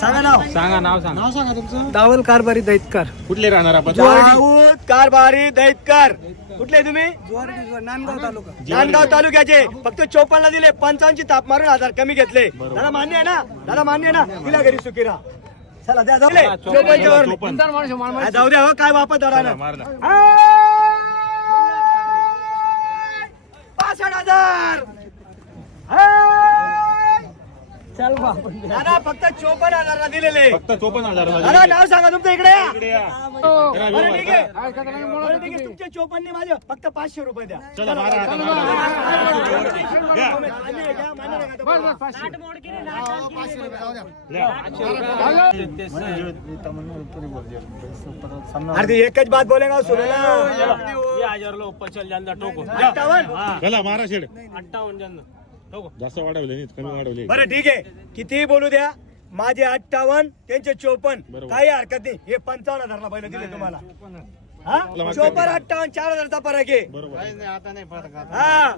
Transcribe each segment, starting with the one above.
सांगा नाव. सांगा नाव सांगा. दावल कारभारी दैतकार. कुठले राहणार आपण? दाऊद कारभारी दैतकर. कुठले तुम्ही? नांदगाव तालुका. नांदगाव तालुक्याचे. फक्त चोपन्न ला दिले पंचावन्नची ताप मारून हजार कमी घेतले. दादा मान्य आहे ना? दादा मान्य आहे ना? तिला घरी सुखी राहा. चला द्या जाऊ दे. चोपन्नच्या वर नाही. चोपन्न. हा, जाऊ द्या हो काय वापस दादा मारला पासष्ट हजार चल बा दादा फक्त चोपन्न हजारला दिलेले फक्त चोपन्न हजार नाव सांगा तुमचं इकडे या. इकडे या. बरं ठीक आहे बरं ठीक आहे तुमचे चोपन्न माझे फक्त पाचशे रुपये द्या चला मारा आता मारा. घ्या. मान्य आहे का? मान्य आहे का? अरे एकच बात बोलेगा सुनो ना हजार लो पचल जांदा टोको अठ्ठावन्न चला मारा शेड टोको जास्त वाढवले नाही कमी वाढवले. बरं ठीक आहे. कितीही बोलू द्या माझे अठ्ठावन्न त्यांचे चोपन्न. बरोबर. काही हरकत नाही. हे पंचावन्न हजारला पहिलं दिले तुम्हाला. हा? चोपन्न अठ्ठावन्न चार हजारचा फरक आहे. बरोबर. हा.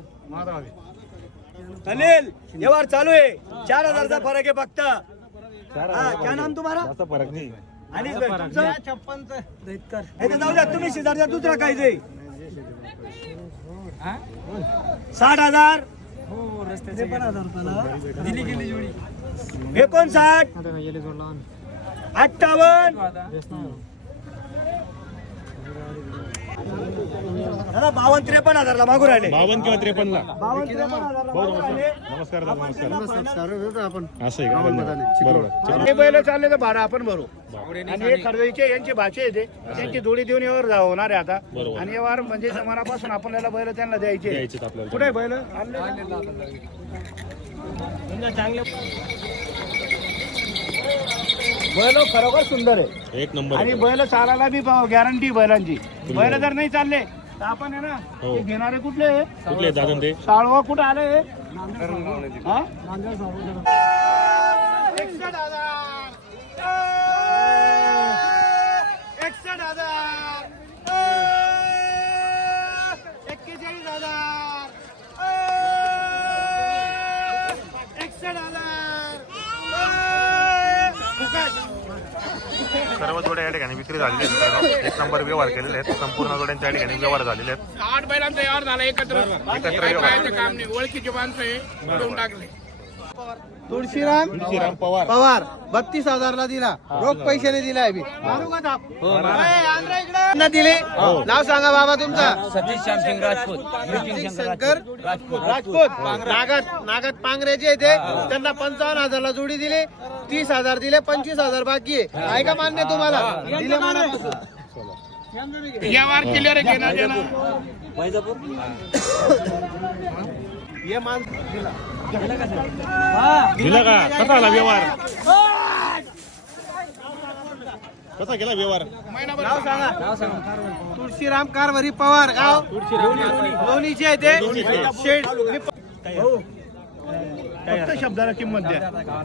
अनिल व्यवहार चालू आहे. चार हजारचा फरक आहे फक्त. हा क्या नाम तुम्हाला? जास्त फरक नाही. तुमचं? हे तर जाऊ द्या तुम्ही शेजारच्या दुसरा काय साठ हजार दिली गेली जोडी. एकोणसाठ. अठ्ठावन्न. दादा बावन्न त्रेपन्न हजारला मागू राहिले. बावन्न किंवा त्रेपन्न ला बावन्न त्रेपन्न हजारला मागू राहिले. नमस्कार दादा नमस्कार. असं आहे का? धन्यवाद. बरोबर. चला. हे बैल चालले तर भाडं आपण भरू. आणि हे खरवेचे यांची भाषा येते त्यांची जोडी देऊन यावर जा- होणार आहे आता. बरोबर. आणि यावर म्हणजे मनापासून आपल्याला बैल त्यांना द्यायचे. द्यायचेत आपल्याला. कुठे बैल? आणले बैल खरोखर सुंदर आहे. एक नंबर आणि. बैल चालायला बी गॅरंटी बैलांची. बैल जर नाही चालले तर आपण आहे ना हो. ते घेणारे कुठले? कुठले आहेत दादा ते? साळवा कुठे आले? हा? हजार एकसष्ट हजार एक्केचाळीस हजार एकसष्ट हजार सर्व जोड्या या ठिकाणी विक्री झालेल्या आहेत. एक नंबर व्यवहार केलेले आहेत. संपूर्ण जोड्यांच्या या ठिकाणी व्यवहार झालेले आहेत. आठ बैलांचा व्यवहार झाला एकत्र. एकत्र व्यवहार. करायचं काम नाही. ओळखीचे माणसं टाकले. तुळशीराम तुळशीराम पवार. पवार. बत्तीस हजारला दिला. रोख पैशाने दिलाय बी. ना दिले. नाव सांगा बाबा तुमचा. सतीश श्यामसिंग राजपूत. सतीश शंकर राजपूत. नागत नागत पांगरेचे येते. त्यांना पंचावन्न हजारला जोडी दिली. तीस हजार दिले पंचवीस हजार बाकी आहे. आहे का मान्य तुम्हाला? दिले मनापासून व्यवहार क्लिअर घेणं देणं हे. माणसं दिला का? कसा आला व्यवहार? कसा केला व्यवहार? नाव सांगा. तुळशीराम कारभारी पवार गाव. लोणीचे आहे ते. शेड. फक्त शब्दाला किंमत द्या.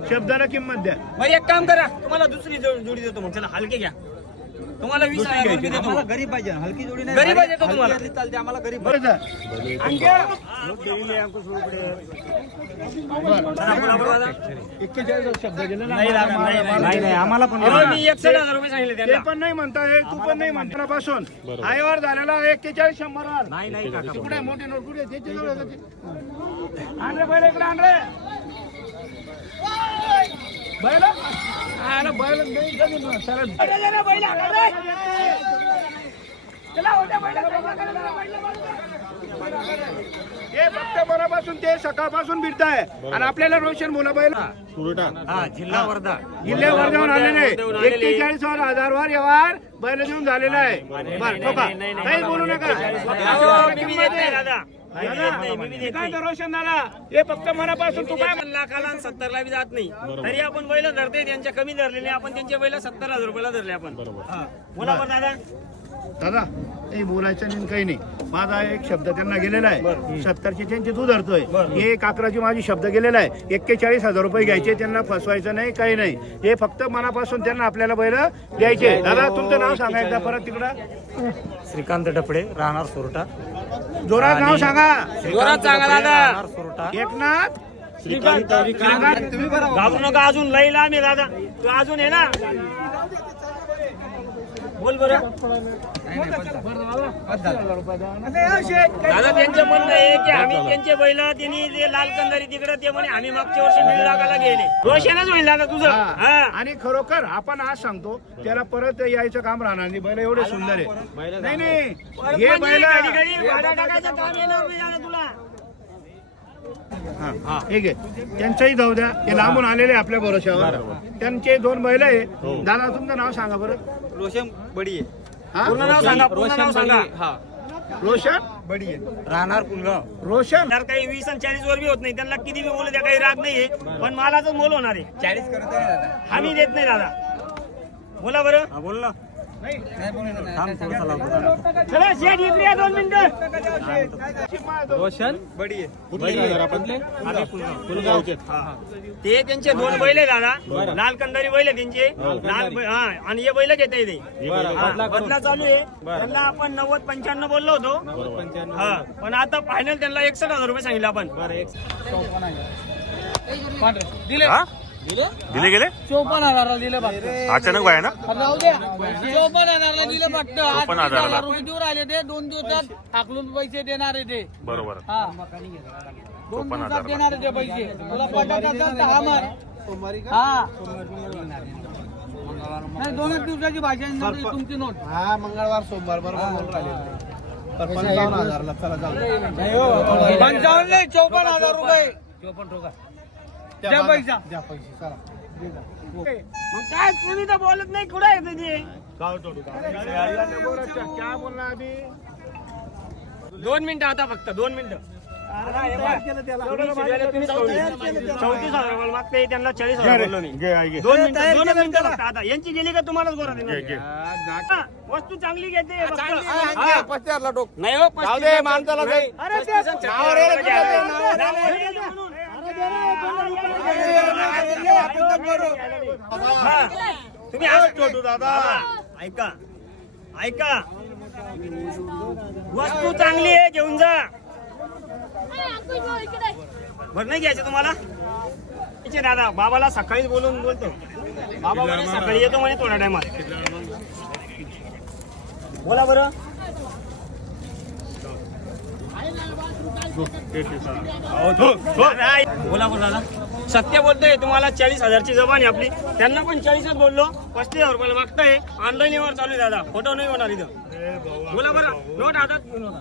शब्दाला किंमत द्या. एक काम करा. तुम्हाला दुसरी जोडी देतो मग चला हलके घ्या. तुम्हाला वीस हजार रुपये देतो. गरीब पाहिजे हलकी जोडी गरीब देतो तुम्हाला. चालते आम्हाला गरीब? एक्केचाळीस शब्द गेले ना नाही नाही आम्हाला पण मी एकसष्ट हजार रुपये सांगितले ते त्यांना. पण नाही म्हणताय तू पण नाही म्हणता पासून. आयवर झालेला एक्केचाळीस शंभर नाही नाही काका कुठे मोठे नोट कुठे जवळ ते? आण रे बैल इकडे आण रे बैल आण रे, बैल नाही कधी ना, सरळ. हे फक्त मनापासून ते सकाळपासून भिडताय. आणि आपल्याला रोशन मुलं बैल सुरटा हा जिल्हा वर्धा. जिल्ह्यावर जाऊन आलेले. एक्केचाळीस वर हजार वर व्यवहार बैल देऊन झालेला आहे. बरं ठोका. काही बोलू नका. मी रोशन दादा हे फक्त मनापासून तू काय लाखाला सत्तर ला जात नाही. तरी आपण बैल धरते त्यांच्या कमी धरले नाही आपण त्यांचे बैल सत्तर हजार रुपयाला धरले आपण. हा. बोला बरं दादा. दादा नाही बोलायचं नाही काही नाही. माझा एक शब्द त्यांना गेलेला आहे. सत्तरची त्यांची तू धरतोय. हे एक अकराची माझी शब्द गेलेला आहे. एक्केचाळीस हजार रुपये घ्यायचे त्यांना फसवायचं नाही काही नाही. हे फक्त मनापासून त्यांना आपल्याला बैल द्यायचे. दादा तुमचं नाव सांगा एकदा परत तिकडं. श्रीकांत डपडे राहणार सोरटा. जोरात नाव सांगा. जोरात सांगा दादा. एकनाथ. घाबरू नका अजून लई लांब आहे दादा. तू अजून आहे ना. बोल बरं. दादा त्यांचं म्हणणं आहे की आम्ही त्यांचे बैल त्यांनी ते लाल कंदारी तिकडे ते म्हणे आम्ही मागच्या वर्षी दीड लाखाला गेले. रोशनच होईल दादा तुझं. हा. आणि खरोखर आपण आज सांगतो त्याला परत यायचं काम राहणार नाही. बैल एवढे सुंदर आहे नाही नाही. हे बैल भाडं टाकायचं काम येणार नाही दादा तुला. ठीक आहे त्यांचंही जाऊ द्या. ते लांबून आलेले आहे आपल्या भरोशावर त्यांचे दोन बैल आहे. दादा तुमचं नाव सांगा बरं. रोशन बडी हा? पूर्ण नाव सांगा पूर्ण नाव सांगा. हा. रोशन? राहणार पुलगाव रोशन? तर काही वीस आणि चाळीस वर बी होत नाही. त्यांना किती बी बोलू द्या काही राग नाहीये. पण मालाच मोल होणार आहे. चाळीस करत आम्ही देत नाही दादा. बोला बरं. बोल ना. चला शेट इकडे या दोन मिनिटं रोशन ते त्यांचे दोन बैल आहे दादा. लाल कंदारी बैल आहे त्यांचे. लाल हा आणि हे बैल घेता येते हा, बदला चालू आहे. त्यांना आपण नव्वद पंच्याण्णव बोललो होतो. हा पण आता फायनल त्यांना एकसठ हजार रुपये सांगितले आपण. हा? दिले? गेले? चोपन्न हजारला दिलं फक्त. अचानक बाय ना? राहू द्या चोपन्न हजारला दिलं फक्त. आज तीस हजारला. हजार रुपये देऊ राहिले ते. दोन दिवसात हाकलून पैसे देणार आहे ते. बरोबर. हा. दोन चोपन्न दिवसात हजारला. देणार आहे ते पैसे. तुला पटत असेल तर हा मार हा. नाही दोनच दिवसाची भाषा आहे ना ती तुमची नोट. हा मंगळवार सोमवार बरोबर बोलून राहिले. तर पंचावन्न हजारला. चला जाऊ. पंचावन्न नाही चोपन्न हजार रुपये. द्या पैसा. द्या पैसे चला. मग काय तुम्ही तर बोलत नाही कुठे आहे तुझे? क्या बोलना अभी दोन मिनिटं आता फक्त दोन मिनिटं. चौतीस हजार रुपये मागते त्यांना चाळीस हजार बोललो मी दोन मिनिटं दोन मिनिटं फक्त आता. यांची गेली का तुम्हालाच गोरा देणार? हा, वस्तू चांगली घेते. हा. नाही हो माणसाला तुम्ही छोटू दादा. ऐका ऐका. वस्तू चांगली आहे घेऊन जा. बरं नाही घ्यायचं तुम्हाला? इथे दादा. बाबाला सकाळीच बोलून बोलतो. बाबा म्हणे सकाळी येतो म्हणे थोड्या टायमात बोला बरं. बोला बोला सत्य बोलतोय तुम्हाला चाळीस हजारची जबानी आपली. त्यांना पण चाळीसच बोललो. पस्तीस हजार रुपयाला मागताय. ऑनलाईन व्यवहार चालू आहे दादा. फोटो नाही होणार इथं. बोला बरं. नोट हातात घेऊन होता.